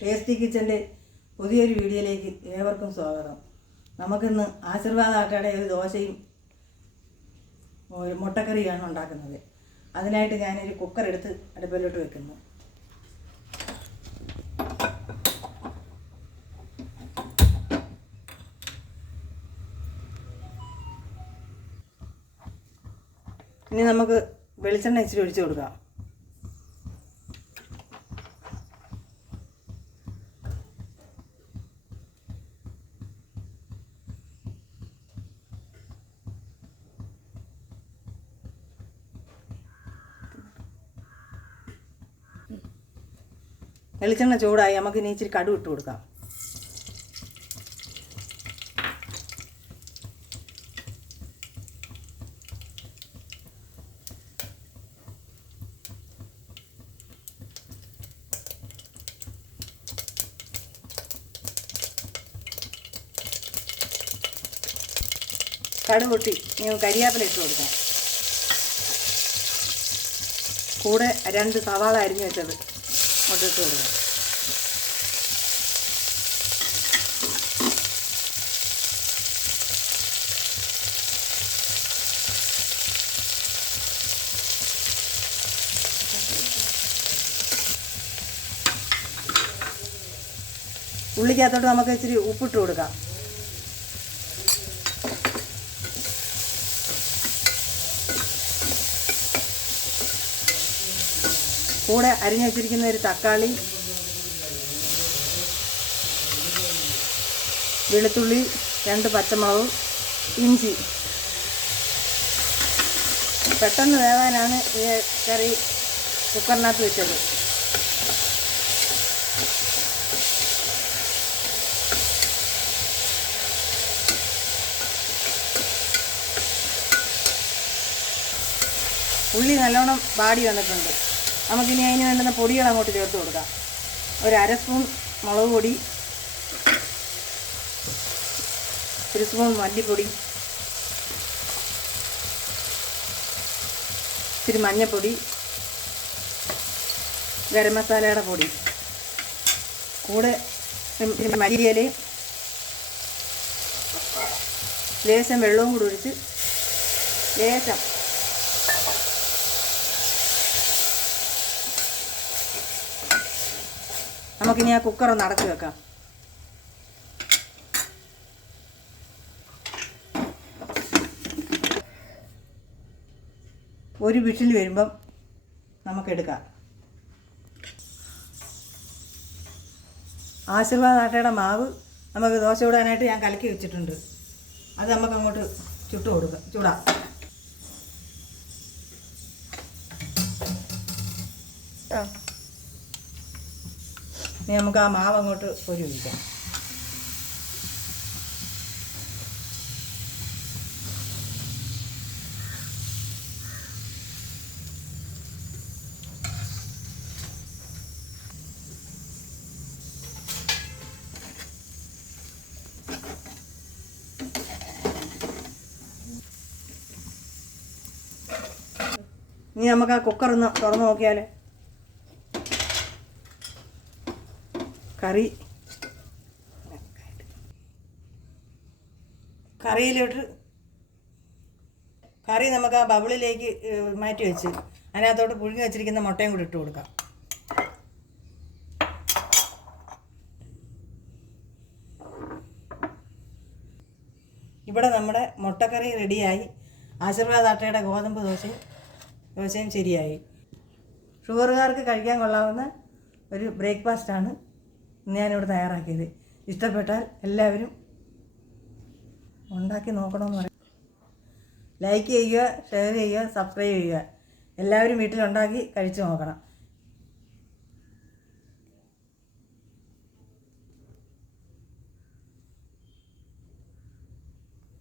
Tasty കിച്ചൻ്റെ പുതിയൊരു വീഡിയോയിലേക്ക് ഏവർക്കും സ്വാഗതം. നമുക്കിന്ന് ആശീർവാദ ആട്ടയുടെ ഒരു ദോശയും മുട്ടക്കറിയാണ് ഉണ്ടാക്കുന്നത്. അതിനായിട്ട് ഞാനൊരു കുക്കർ എടുത്ത് അടുപ്പിലോട്ട് വെക്കുന്നു. ഇനി നമുക്ക് വെളിച്ചെണ്ണ ഇച്ചിരി ഒഴിച്ചു കൊടുക്കാം. വെളിച്ചെണ്ണ ചൂടായി, നമുക്ക് ഇനി ഇച്ചിരി കടുക് ഇട്ട് കൊടുക്കാം. കടുക് പൊട്ടി കരിയാപ്പില ഇട്ട് കൊടുക്കാം. കൂടെ 2 സവാള അരിഞ്ഞു വെച്ചത് ഇട്ട് കൊടുക്കാം. ഉള്ളിക്കകത്തോട്ട് നമുക്ക് ഇച്ചിരി ഉപ്പിട്ട് കൊടുക്കാം. കൂടെ അരിഞ്ഞു വെച്ചിരിക്കുന്ന ഒരു തക്കാളി, വെളുത്തുള്ളി, 2 പച്ചമുളക്, ഇഞ്ചി. പെട്ടെന്ന് വേവാനാണ് ഈ കറി കുക്കറിനകത്ത് വെച്ചത്. ഉള്ളി നല്ലോണം വാടി വന്നിട്ടുണ്ട്. നമുക്കിനി അതിന് വേണ്ടുന്ന പൊടികൾ അങ്ങോട്ട് ചേർത്ത് കൊടുക്കാം. ഒരു 1/2 സ്പൂൺ മുളക് പൊടി, 1 സ്പൂൺ മല്ലിപ്പൊടി, ഇത്തിരി മഞ്ഞൾപ്പൊടി, ഗരം മസാലയുടെ പൊടി, കൂടെ മല്ലിയിലയും ലേശം വെള്ളവും കൂടി ഒഴിച്ച് ലേശം നമുക്കിനി ആ കുക്കർ ഒന്ന് അടച്ചു വെക്കാം. ഒരു വിഷിൽ വരുമ്പം നമുക്കെടുക്കാം. ആശീർവാദ ആട്ടയുടെ മാവ് നമുക്ക് ദോശ ചൂടാനായിട്ട് ഞാൻ കലക്കി വെച്ചിട്ടുണ്ട്. അത് നമുക്ക് അങ്ങോട്ട് ചുട്ട് കൊടുക്കാം, ചൂടാം. ഇനി നമുക്ക് ആ മാവ് അങ്ങോട്ട് പൊരി ഒഴിക്കാം. ഇനി നമുക്ക് ആ കുക്കർ ഒന്ന് തുറന്ന് നോക്കിയാൽ കറി നമുക്ക് ആ ബബിളിലേക്ക് മാറ്റി വെച്ച് അതിനകത്തോട്ട് പുഴുങ്ങി വെച്ചിരിക്കുന്ന മുട്ടയും കൂടി ഇട്ട് കൊടുക്കാം. ഇവിടെ നമ്മുടെ മുട്ടക്കറി റെഡിയായി. ആശീർവാദ ആട്ടയുടെ ഗോതമ്പ് ദോശയും ശരിയായി. ഷുഗറുകാർക്ക് കഴിക്കാൻ കൊള്ളാവുന്ന ഒരു ബ്രേക്ക്ഫാസ്റ്റാണ് ഞാനിവിടെ തയ്യാറാക്കിയത്. ഇഷ്ടപ്പെട്ടാൽ എല്ലാവരും ഉണ്ടാക്കി നോക്കണമെന്ന് പറയും. ലൈക്ക് ചെയ്യുക, ഷെയർ ചെയ്യുക, സബ്സ്ക്രൈബ് ചെയ്യുക. എല്ലാവരും വീട്ടിലുണ്ടാക്കി കഴിച്ചു നോക്കണം.